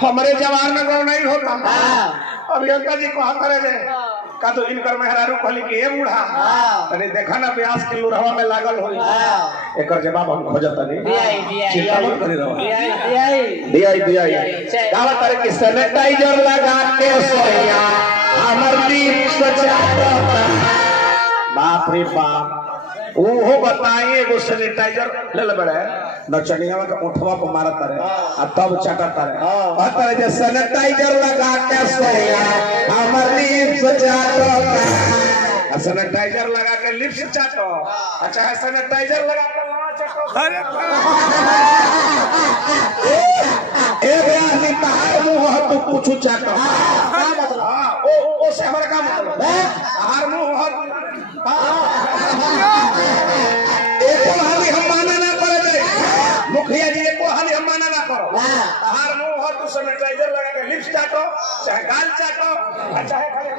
हमारे जवान में गौ नहीं होता। अभियंता जी को हाथ करे का तो इनकर मेहरारू कहली कि ए बूढ़ा तने देखा ना प्यास के लुरहवा में लागल होई। एकर जवाब हम खोजत नहीं। चिंता मत करी रहो। दियाई गावा तारे के सैनिटाइजर लगा के सोया हमर लीप सजाता। बाप रे बाप वो बताइए वो सैनिटाइजर ले ले बड़े नचनिया का उठवा को मारत रहे आ तब चाटत रहे कहत रहे जे सैनिटाइजर लगा के सोया हमर लिप्स चाटो। सैनिटाइजर लगा के लिप्स चाटो। अच्छा है सैनिटाइजर लगा के ना चाटो। अरे ए आदमी तार मुंह तो कुछ चाटो। क्या मतलब? हां ओ से हमारा काम मतलब है तार मुंह मुखिया जी को हाल हम माना ना करो। हर मुंह हो तू सैनिटाइजर लगा के लिप्स चाटो चाहे गाल चाटो चाहे खाली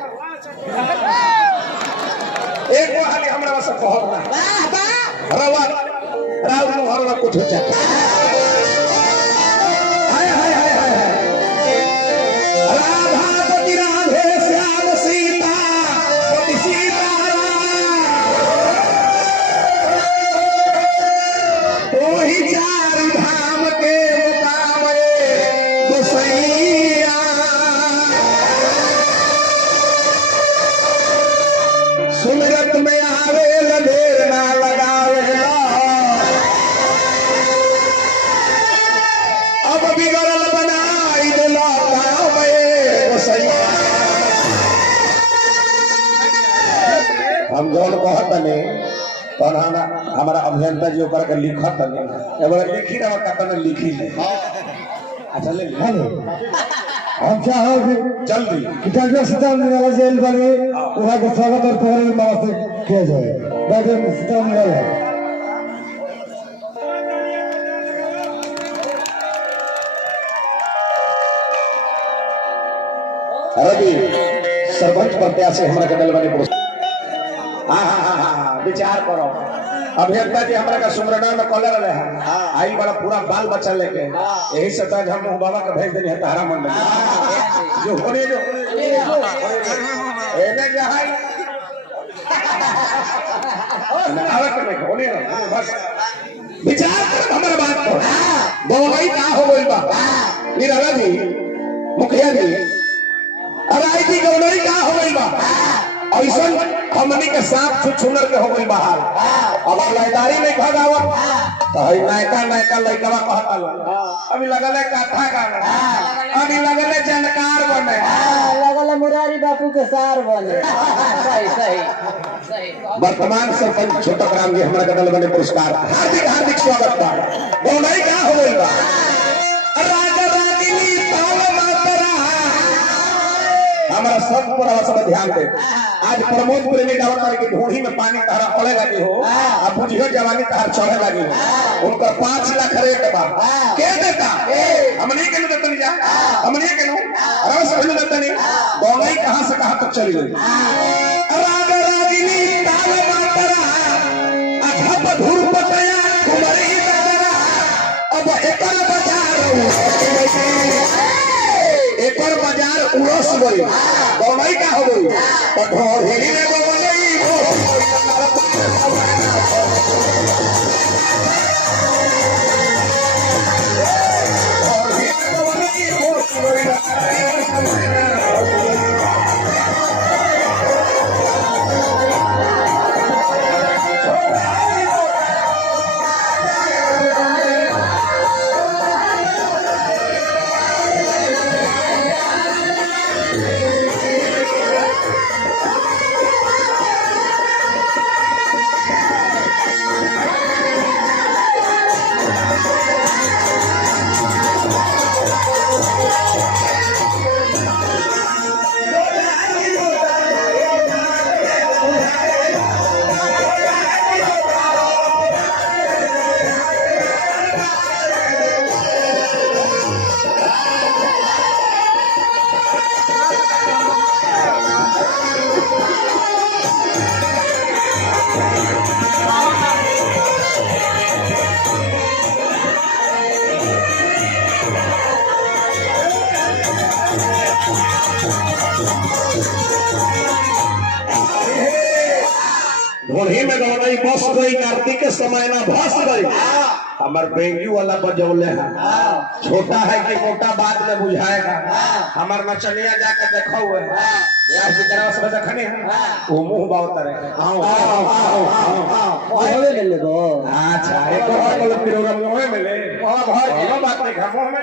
एक को हाल हमरा बस कहब ना रवा राव मुंह हरवा कुछ चाटो। हाय हाय हाय हाय राधापति राधे श्याम सीता पति सीता सुमिरत में आवे लधेर ना लगावे अब बिगड़ल बनाई दिला हम जौन कहत नहीं तो हमारा अभियंता जी ओकर के लिखत नहीं एबार लिखी रहा कतन लिखी अच्छा ले हम क्या हो जल्दी किताब सीताराम निवाला जेल बने वहाँ का स्वागत और पहले में बाबा से किया जाए डॉक्टर सीताराम निवाला। अरे सरपंच प्रत्याशी हमारा के दल बने हाँ विचार करो। अभियंता जी हमारा का सुमरना में कॉलर रहे हैं आई बड़ा पूरा बाल बच्चा लेके यही से ताज हम बाबा का भेज देनी है तारा मंडल जो होने जो एने जहां आवत में होने ना बस विचार कर हमारा बात को दोनों का हो गइल बा निराला जी मुखिया जी अराई जी दोनों का हो गइल बा ऐसा हमनी के सांप छुछुनर के हो गई बाहर अब लयदारी नहीं भगावत तो है नायका नायका लइकवा कहता लो अभी लगले कथा गाना अभी लगले जानकार बने लगले मुरारी बापू के सार बने। सही सही सही। वर्तमान सरपंच छोटक राम जी हमारा दल बने पुरस्कार हार्दिक हार्दिक स्वागत बा। दोनों का हो गई बा राजा रागिनी ताल मातरा हमारा सब पूरा सब ध्यान दे। आज प्रमोद प्रेमी डावतर की ढूंढी में पानी तहरा पड़े लगी हो अब बुझियो जवानी तहर चढ़े लगी हो उनका 5 लाख रेट बा के देता हमने के न देतनी जा हमने के न रस न देतनी दोनों कहां से कहां तक चली गई। राग रागिनी ताल मातरा अधप धूप पतया कुमारी दादा अब एकल बाजार उड़स गई दोनों का हो गई ढोरी में ढोढ़ी में गई बस गई कार्तिक के समय ना भस गई हमार बेंगी वाला बजौले है छोटा है कि मोटा बात में बुझाएगा हमार नचनिया जाके देखो हुए यार की तरह से देखने वो मुंह बहुत तरह आओ होवे ले गो अच्छा एक और मतलब प्रोग्राम में मिले बहुत बहुत बात नहीं मुंह में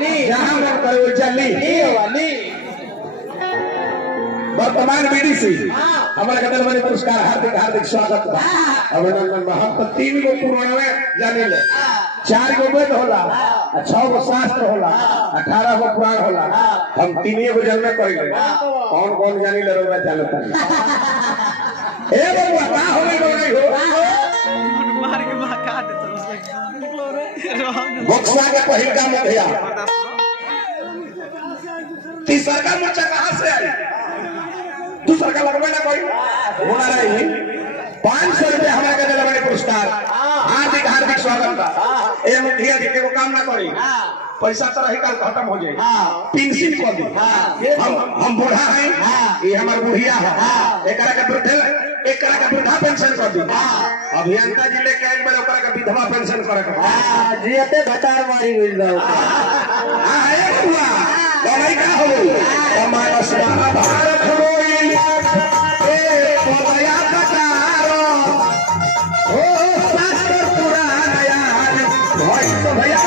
नहीं जहां मन करे वो चली वाली वर्तमान बीडीसी हमारे कदम में पुरस्कार हार्दिक हार्दिक स्वागत बा अभिनंदन हम तो 3 गो पुराण में जाने ले 4 गो वेद होला 6 गो शास्त्र होला 18 गो पुराण होला हम 3 गो जन्म कर गए कौन कौन जानी ले रोबा जानता ए बबुआ का होवे नहीं हो मार के भगा दे बक्सा के पहिल का मुखिया तीसरा का मोर्चा कहां से आई दूसरा का लगवे ना कोई होना नहीं 500 रुपए हमारे का दिला बड़े पुरस्कार हार्दिक हार्दिक स्वागत बा ए मुखिया जी के को काम ना करी पैसा तो रही कल खत्म हो जाए पेंशन को दी हम बूढ़ा हैं ये हमार बुढ़िया है एकरा के वृद्धा पेंशन कर दी अभियंता जी लेके आइल बड़े ओकरा के विधवा पेंशन करे के जियते भतार मारी गइल बा हां ए बुआ लड़ाई का हो हमारा स्वागत भारत होई ए पदया कटारो ओ शास्त्र पुराण यार भाई तो भैया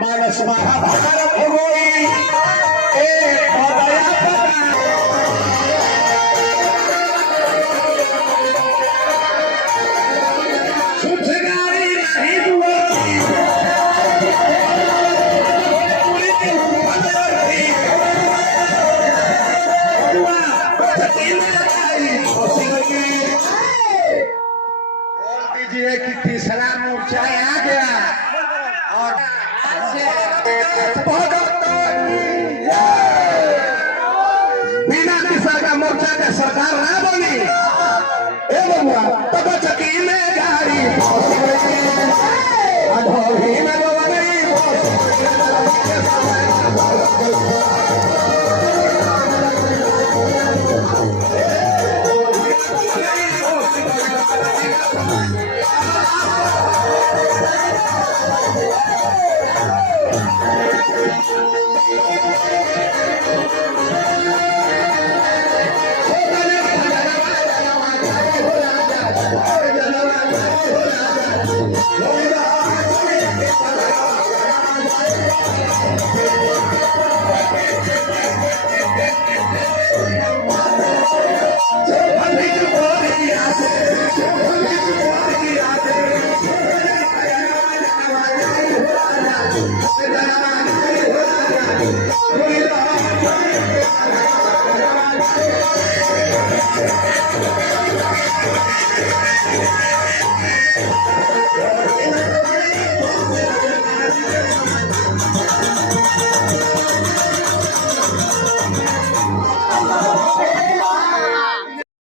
मानस महाभारत होई ए पदया दीजिए कि तीसरा मोर्चा आ गया और बिना तीसरा का मोर्चा का सरकार ना बनी ए बबुआ तब चकी में गाड़ी अधोही में